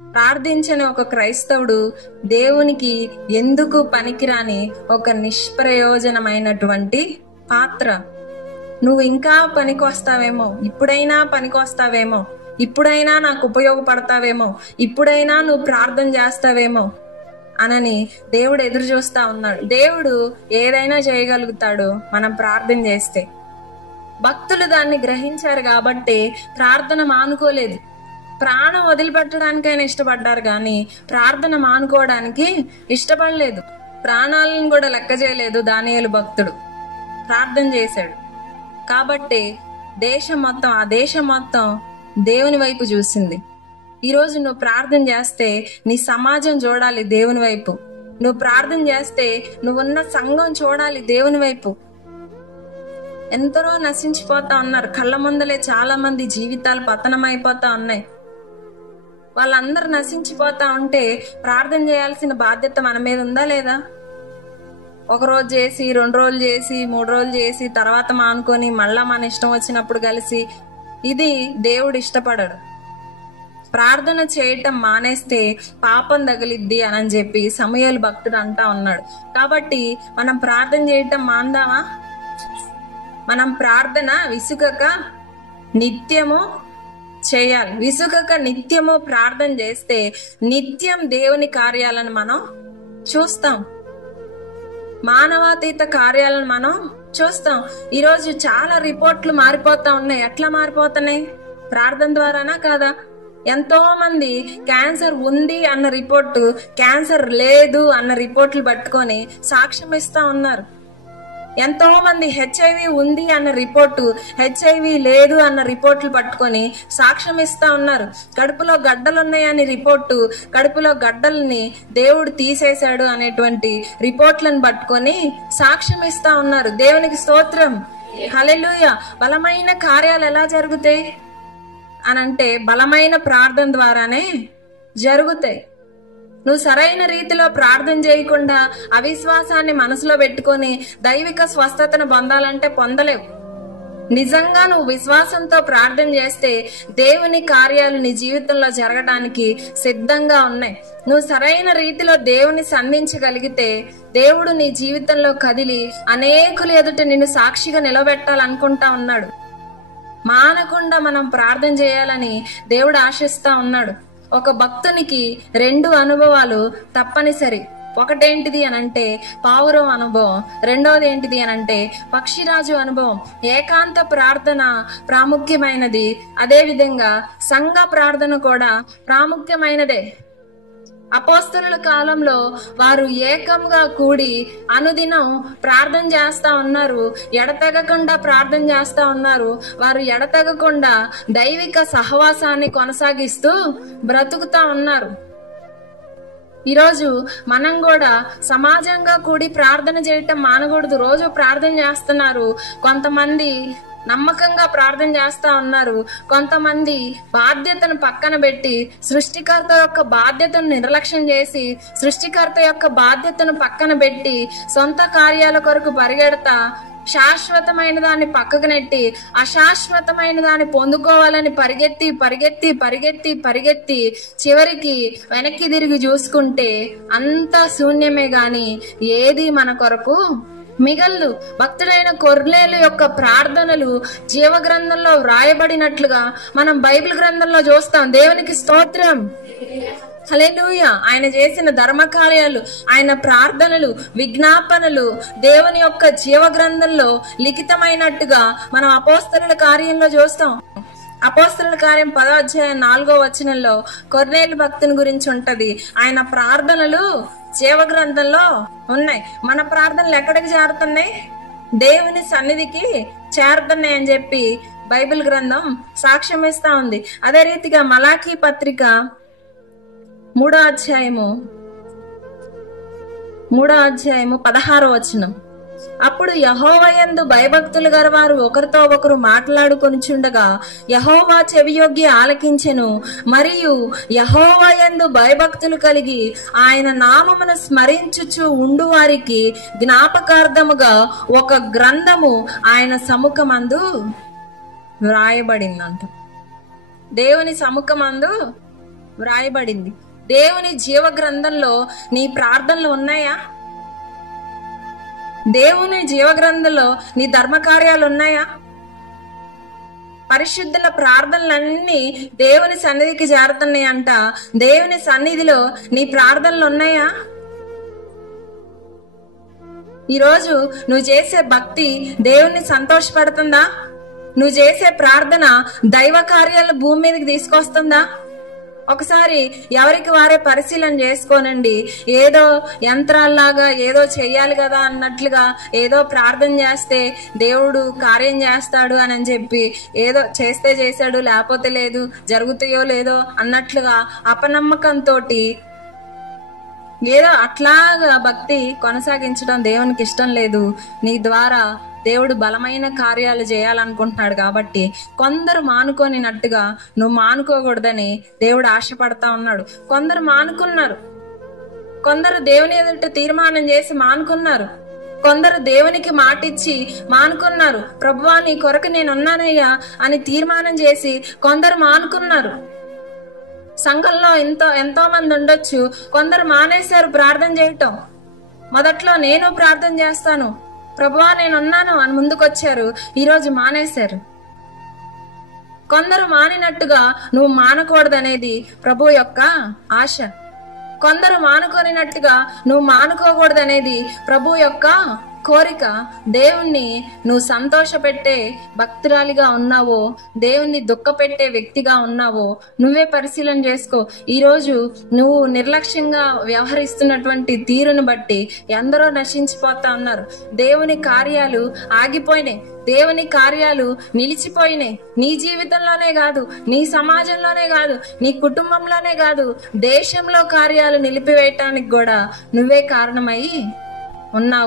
ప్రార్థించని ఒక క్రైస్తవుడు దేవునికి ఎందుకు పనికిరాని ఒక నిష్ప్రయోజనమైనటువంటి పాత్ర. నువ్వు ఇంకా పనికొస్తావేమో, ఇప్పుడైనా పనికొస్తావేమో, ఇప్పుడైనా నాకు ఉపయోగపడతావేమో, ఇప్పుడైనా నువ్వు ప్రార్థన చేస్తావేమో అనని దేవుడు ఎదురు చూస్తా ఉన్నాడు. దేవుడు ఏదైనా చేయగలుగుతాడు మనం ప్రార్థన చేస్తే. భక్తులు దాన్ని గ్రహించారు కాబట్టి ప్రార్థన మానుకోలేదు. ప్రాణం వదిలిపెట్టడానికైనా ఇష్టపడ్డారు కానీ ప్రార్థన మానుకోవడానికి ఇష్టపడలేదు. ప్రాణాలను కూడా లెక్క చేయలేదు దానియేలు భక్తుడు, ప్రార్థన చేశాడు. కాబట్టి ఆ దేశం మొత్తం దేవుని వైపు చూసింది. ఈరోజు నువ్వు ప్రార్థన చేస్తే నీ సమాజం చూడాలి దేవుని వైపు. నువ్వు ప్రార్థన చేస్తే నువ్వున్న సంఘం చూడాలి దేవుని వైపు. ఎందరో నశించిపోతా ఉన్నారు, కళ్ళ ముందలే చాలా మంది జీవితాలు పతనమైపోతా ఉన్నాయి. వాళ్ళందరూ నశించిపోతా ఉంటే ప్రార్థన చేయాల్సిన బాధ్యత మన మీద ఉందా లేదా? ఒక రోజు చేసి, 2 రోజులు చేసి, 3 రోజులు చేసి తర్వాత మానుకొని మళ్ళా మన ఇష్టం వచ్చినప్పుడు కలిసి, ఇది దేవుడు ఇష్టపడడు. ప్రార్థన చేయటం మానేస్తే పాపం తగిలిద్ది అని చెప్పి సమూయేలు భక్తుడు అంటా ఉన్నాడు. కాబట్టి మనం ప్రార్థన చేయటం మాందామా? మనం ప్రార్థన విసుగక నిత్యము చేయాలి. విసుగక నిత్యము ప్రార్థన చేస్తే నిత్యం దేవుని కార్యాలను మనం చూస్తాం, మానవాతీత కార్యాలను మనం చూస్తాం. ఈరోజు చాలా రిపోర్ట్లు మారిపోతా ఉన్నాయి. ఎట్లా మారిపోతున్నాయి? ప్రార్థన ద్వారానా కాదా? ఎంతో మంది క్యాన్సర్ ఉంది అన్న రిపోర్టు, క్యాన్సర్ లేదు అన్న రిపోర్ట్లు పట్టుకొని సాక్ష్యం ఇస్తా ఉన్నారు. ఎంతో మంది హెచ్ఐవి ఉంది అన్న రిపోర్టు, హెచ్ఐవి లేదు అన్న రిపోర్ట్లు పట్టుకొని సాక్ష్యం ఇస్తా ఉన్నారు. కడుపులో గడ్డలున్నాయని రిపోర్టు, కడుపులో గడ్డల్ని దేవుడు తీసేశాడు అనేటువంటి రిపోర్ట్లను పట్టుకొని సాక్ష్యం ఇస్తా ఉన్నారు. దేవునికి స్తోత్రం, హల్లెలూయా. బలమైన కార్యాలు ఎలా జరుగుతాయి అనంటే బలమైన ప్రార్థన ద్వారానే జరుగుతాయి. నువ్వు సరైన రీతిలో ప్రార్థన చేయకుండా అవిశ్వాసాన్ని మనసులో పెట్టుకొని దైవిక స్వస్థతను పొందాలంటే పొందలేవు. నిజంగా నువ్వు విశ్వాసంతో ప్రార్థన చేస్తే దేవుని కార్యాలు నీ జీవితంలో జరగడానికి సిద్ధంగా ఉన్నాయి. నువ్వు సరైన రీతిలో దేవుని సంధించగలిగితే దేవుడు నీ జీవితంలో కదిలి అనేకులు ఎదుట నిన్ను సాక్షిగా నిలబెట్టాలనుకుంటా ఉన్నాడు. మానకుండా మనం ప్రార్థన చేయాలని దేవుడు ఆశిస్తా ఉన్నాడు. ఒక భక్తునికి 2 అనుభవాలు తప్పనిసరి. ఒకటేంటిది అనంటే పావురం అనుభవం, రెండోది ఏంటిది అనంటే పక్షిరాజు అనుభవం. ఏకాంత ప్రార్థన ప్రాముఖ్యమైనది, అదే విధంగా సంఘ ప్రార్థన కూడా ప్రాముఖ్యమైనదే. అపోస్తలుల కాలంలో వారు ఏకంగా కూడి అనుదినం ప్రార్థన చేస్తా ఉన్నారు, ఎడతెగకుండా ప్రార్థన చేస్తా ఉన్నారు. వారు ఎడతెగకుండా దైవిక సహవాసాన్ని కొనసాగిస్తూ బ్రతుకుతా ఉన్నారు. ఈరోజు మనం కూడా సమాజంగా కూడి ప్రార్థన చేయటం మానకూడదు. రోజు ప్రార్థన చేస్తున్నారు, కొంతమంది నమ్మకంగా ప్రార్థన చేస్తా ఉన్నారు, కొంతమంది బాధ్యతను పక్కన పెట్టి సృష్టికర్త యొక్క బాధ్యతను నిర్లక్ష్యం చేసి, సృష్టికర్త యొక్క బాధ్యతను పక్కన పెట్టి సొంత కార్యాల కొరకు పరిగెడతా శాశ్వతమైన దాన్ని పక్కకు నెట్టి అశాశ్వతమైన దాన్ని పొందుకోవాలని పరిగెత్తి పరిగెత్తి పరిగెత్తి పరిగెత్తి చివరికి వెనక్కి తిరిగి చూసుకుంటే అంతా శూన్యమే గాని ఏది మన కొరకు మిగలదు. భక్తుడైన కొర్నేలు యొక్క ప్రార్థనలు జీవ గ్రంథంలో వ్రాయబడినట్లుగా మనం బైబిల్ గ్రంథంలో చూస్తాం. దేవునికి స్తోత్రం, హల్లెలూయా. ఆయన చేసిన ధర్మకార్యాలు, ఆయన ప్రార్థనలు, విజ్ఞాపనలు దేవుని యొక్క జీవ గ్రంథంలో లిఖితమైనట్టుగా మనం అపోస్తలుల కార్యంలో చూస్తాం. అపోస్తలుల కార్యం 10వ అధ్యాయం 4వ వచనంలో కొర్నేలు భక్తుని గురించి ఉంటది. ఆయన ప్రార్థనలు జీవ గ్రంథంలో ఉన్నాయి. మన ప్రార్థనలు ఎక్కడికి చేరుతున్నాయి? దేవుని సన్నిధికి చేరుతున్నాయి అని చెప్పి బైబిల్ గ్రంథం సాక్ష్యం ఇస్తా ఉంది. అదే రీతిగా మలాకీ పత్రిక 3వ అధ్యాయము 16వ వచనం. అప్పుడు యెహోవా యందు భయభక్తులు గల వారు ఒకరితో ఒకరు మాట్లాడుకొనుచుండగా యెహోవా చెవియొగ్గి ఆలకించెను. మరియు యెహోవా యందు భయభక్తులు కలిగి ఆయన నామమును స్మరించుచు ఉండు వారికి జ్ఞాపకార్థముగా ఒక గ్రంథము ఆయన సముఖమందు వ్రాయబడిందంట. దేవుని సముఖమందు వ్రాయబడింది. దేవుని జీవ గ్రంథంలో నీ ప్రార్థనలు ఉన్నాయా? దేవుని జీవ గ్రంథంలో నీ ధర్మకార్యాలు ఉన్నాయా? పరిశుద్ధుల ప్రార్థనలన్నీ దేవుని సన్నిధికి చేరుతున్నాయి అంట. దేవుని సన్నిధిలో నీ ప్రార్థనలు ఉన్నాయా? ఈరోజు నువ్వు చేసే భక్తి దేవుణ్ణి సంతోషపెడుతుందా? నువ్వు చేసే ప్రార్థన దైవ కార్యాలు భూమి మీదకి తీసుకొస్తుందా? ఒకసారి ఎవరికి వారే పరిశీలన చేసుకోనండి. ఏదో యంత్రాల్లాగా ఏదో చెయ్యాలి కదా అన్నట్లుగా ఏదో ప్రార్థన చేస్తే దేవుడు కార్యం చేస్తాడు అని చెప్పి ఏదో చేస్తే చేశాడు లేకపోతే లేదు, జరుగుతాయో లేదో అన్నట్లుగా అపనమ్మకంతో ఏదో అట్లాగా భక్తి కొనసాగించడం దేవునికి ఇష్టం లేదు. నీ ద్వారా దేవుడు బలమైన కార్యాలు చేయాలనుకుంటున్నాడు కాబట్టి కొందరు మానుకోనినట్టుగా నువ్వు మానుకోకూడదని దేవుడు ఆశపడతా ఉన్నాడు. కొందరు మానుకున్నారు, కొందరు దేవుని ఎదుట తీర్మానం చేసి మానుకున్నారు, కొందరు దేవునికి మాటిచ్చి మానుకున్నారు. ప్రభువా నీ కొరకు నేను ఉన్నానయ్యా అని తీర్మానం చేసి కొందరు మానుకున్నారు. సంఘంలో ఎంతో మంది ఉండొచ్చు, కొందరు మానేశారు ప్రార్థన చేయటం. మొదట్లో నేను ప్రార్థన చేస్తాను ప్రభువా నేనున్నాను అని ముందుకొచ్చారు, ఈరోజు మానేశారు. కొందరు మానినట్టుగా నువ్వు మానకూడదనేది ప్రభు యొక్క ఆశ. కొందరు మానుకోనినట్టుగా నువ్వు మానుకోకూడదనేది ప్రభు యొక్క కోరిక. దేవుణ్ణి నువ్వు సంతోషపెట్టే భక్తురాలిగా ఉన్నావో, దేవుణ్ణి దుఃఖపెట్టే వ్యక్తిగా ఉన్నావో నువ్వే పరిశీలన చేసుకో. ఈరోజు నువ్వు నిర్లక్ష్యంగా వ్యవహరిస్తున్నటువంటి తీరును బట్టి ఎందరో నశించిపోతా ఉన్నారు. దేవుని కార్యాలు ఆగిపోయినాయి, దేవుని కార్యాలు నిలిచిపోయినాయి. నీ జీవితంలోనే కాదు, నీ సమాజంలోనే కాదు, నీ కుటుంబంలోనే కాదు, దేశంలో కార్యాలు నిలిపివేయటానికి కూడా నువ్వే కారణమై ఉన్నావు.